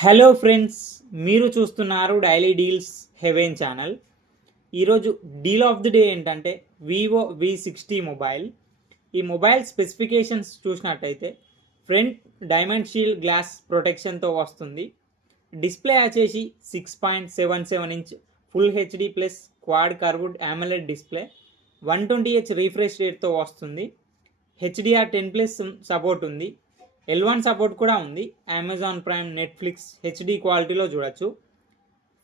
Hello friends, మీరు చూస్తున్నారు daily deals heaven channel. ఈరోజు డీల్ ఆఫ్ ది డే ఏంటంటే వివో V60 మొబైల్. ఈ మొబైల్ స్పెసిఫికేషన్స్ చూసినట్టయితే ఫ్రంట్ డైమండ్ షీల్డ్ గ్లాస్ ప్రొటెక్షన్తో వస్తుంది. డిస్ప్లే వచ్చేసి 6.77 inch full HD plus quad curved AMOLED display, 120Hz refresh రేట్తో వస్తుంది. HDR10+ సపోర్ట్ ఉంది. L1 సపోర్ట్ కూడా ఉంది. అమెజాన్ ప్రైమ్, నెట్ఫ్లిక్స్ హెచ్డి క్వాలిటీలో చూడొచ్చు.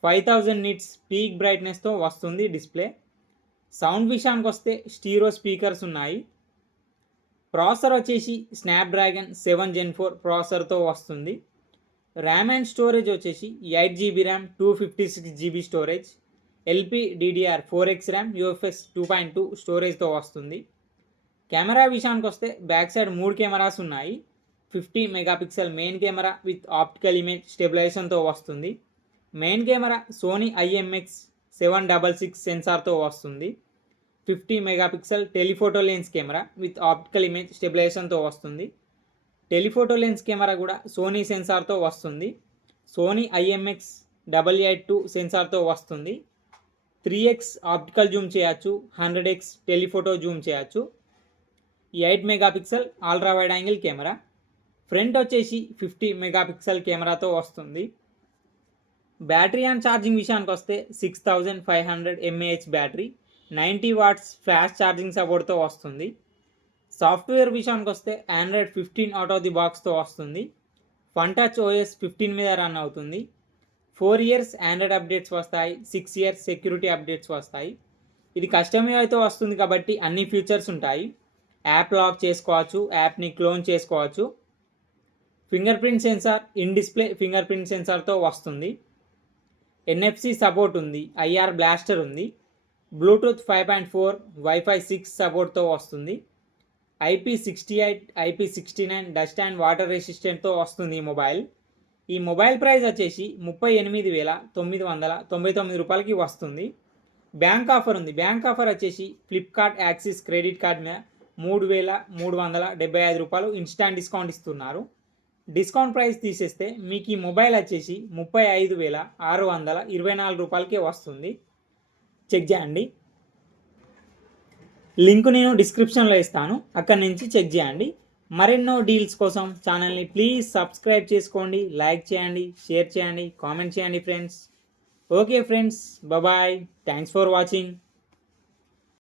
5000 నిట్స్ పీక్ బ్రైట్నెస్తో వస్తుంది డిస్ప్లే. సౌండ్ విషయానికి వస్తే స్టీరో స్పీకర్స్ ఉన్నాయి. ప్రాసెసర్ వచ్చేసి స్నాప్డ్రాగన్ 7 Gen 4 ప్రాసెసర్తో వస్తుంది. ర్యామ్ అండ్ స్టోరేజ్ వచ్చేసి 8GB RAM, 256GB storage, LPDDR4X RAM, UFS 2.2 స్టోరేజ్తో వస్తుంది. కెమెరా విషయానికి వస్తే బ్యాక్ సైడ్ 3 కెమెరాస్ ఉన్నాయి. 50 megapixel main camera with optical image స్టెబిలైజేషన్తో వస్తుంది. మెయిన్ కెమెరా సోనీ IMX766 సెన్సార్తో వస్తుంది. 50 megapixel telephoto lens camera with optical image స్టెబిలైజేషన్తో వస్తుంది. టెలిఫోటో లెన్స్ కెమెరా కూడా సోనీ సెన్సార్తో వస్తుంది. సోనీ IMX882 సెన్సార్తో వస్తుంది. 3x ఆప్టికల్ జూమ్ చేయొచ్చు, 100x టెలిఫోటో జూమ్ చేయొచ్చు. 8 megapixel ultra wide angle camera. Front వచ్చేసి 50 మెగాపిక్సెల్ కెమెరాతో వస్తుంది. బ్యాటరీ అండ్ ఛార్జింగ్ విషయానికి వస్తే 6500 mAh battery, 90 watts flash charging సపోర్ట్తో వస్తుంది. సాఫ్ట్వేర్ విషయానికి వస్తే Android 15 అవుట్ ఆఫ్ ది బాక్స్తో వస్తుంది. ఫన్ టచ్ OS 15 మీద రన్ అవుతుంది. 4 ఇయర్స్ ఆండ్రాయిడ్ అప్డేట్స్ వస్తాయి, 6 ఇయర్స్ సెక్యూరిటీ అప్డేట్స్ వస్తాయి. ఇది కస్టమైజ్తో వస్తుంది కాబట్టి అన్ని ఫీచర్స్ ఉంటాయి. యాప్ లాక్ చేసుకోవచ్చు, యాప్ని క్లోన్ చేసుకోవచ్చు. Finger print sensor, in display finger print సెన్సార్తో వస్తుంది. NFC సపోర్ట్ ఉంది, IR బ్లాస్టర్ ఉంది. బ్లూటూత్ 5.4, వైఫై 6 సపోర్ట్తో వస్తుంది. IP68, IP69 dust and water రెసిస్టెంట్తో వస్తుంది ఈ మొబైల్. ఈ మొబైల్ ప్రైస్ వచ్చేసి 38,999 రూపాయలకి వస్తుంది. బ్యాంక్ ఆఫర్ ఉంది. బ్యాంక్ ఆఫర్ వచ్చేసి ఫ్లిప్కార్ట్ యాక్సిస్ క్రెడిట్ కార్డ్ మీద 3,375 రూపాయలు ఇన్స్టాంట్ డిస్కౌంట్ ఇస్తున్నారు. డిస్కౌంట్ ప్రైస్ తీసేస్తే మీకు ఈ మొబైల్ వచ్చేసి 35,624 రూపాయలకే వస్తుంది. చెక్ చేయండి. లింక్ నేను డిస్క్రిప్షన్లో ఇస్తాను, అక్కడి నుంచి చెక్ చేయండి. మరెన్నో డీల్స్ కోసం ఛానల్ని ప్లీజ్ సబ్స్క్రైబ్ చేసుకోండి, లైక్ చేయండి, షేర్ చేయండి, కామెంట్ చేయండి friends. Okay friends, bye. Thanks for watching.